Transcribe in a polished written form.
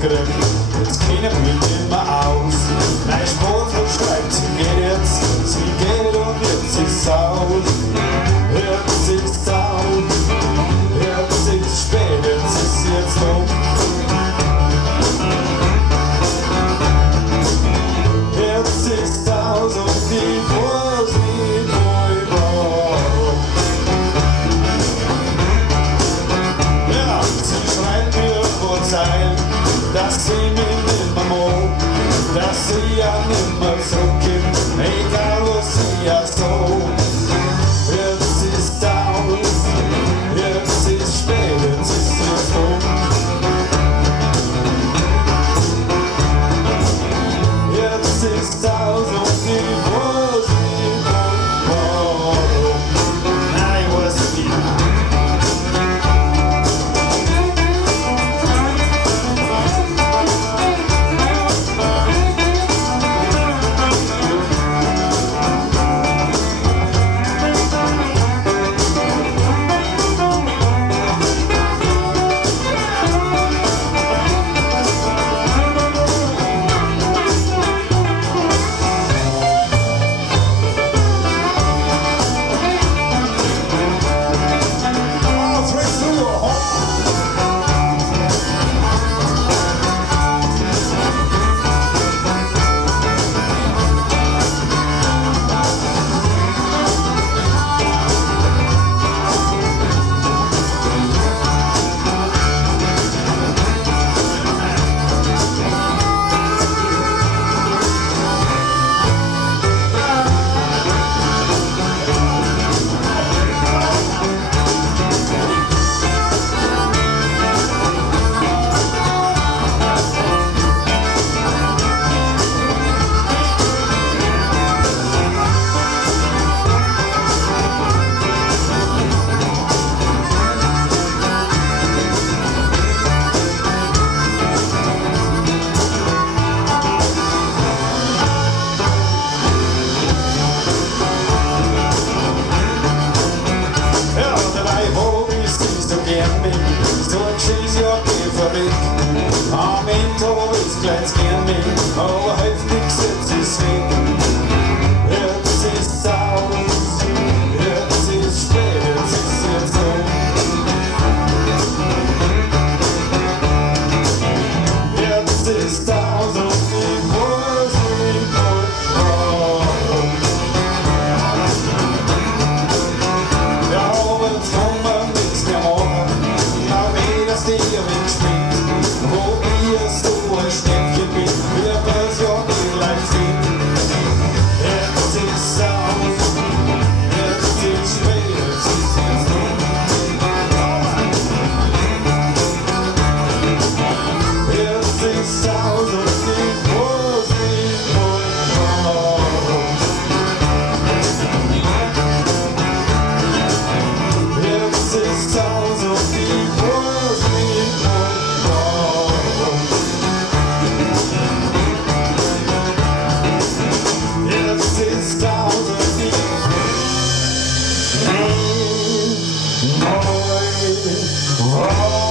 gekriegt, jetzt kennen wir nicht mehr aus. Mein Sportler schreibt, sie geht und jetzt ist aus. Jetzt ist aus, jetzt ist spät, jetzt ist jetzt um. Jetzt ist aus und ich weiß nicht mehr warum. Ja, sie schreibt mir vor Zeilen, dass sie mich nicht mehr mag, dass sie ja nicht mehr zurückkommt, egal was sie ja so. Jetzt ist aus, jetzt ist spät, jetzt ist jetzt um. Jetzt ist aus und ich weiß nicht warum. Nein, ich weiß es nicht. Am Ende hab ich's gleich gern mit, aber heftig setzt es weg. Jetzt ist's aus, jetzt ist spät, jetzt ist jetzt um. Jetzt ist aus und ich weiß nicht warum. Ja, aber jetzt kann man nichts mehr machen, auch wenn das dir wegspringt. Wo ihr so ein Ständchen bin, wird das ja nicht leicht finden. Jetzt ist aus, jetzt ist spät, jetzt ist jetzt um. Jetzt ist aus und ich weiß nicht warum. Jetzt ist aus und ich weiß nicht warum. Jetzt ist aus und ich weiß nicht warum.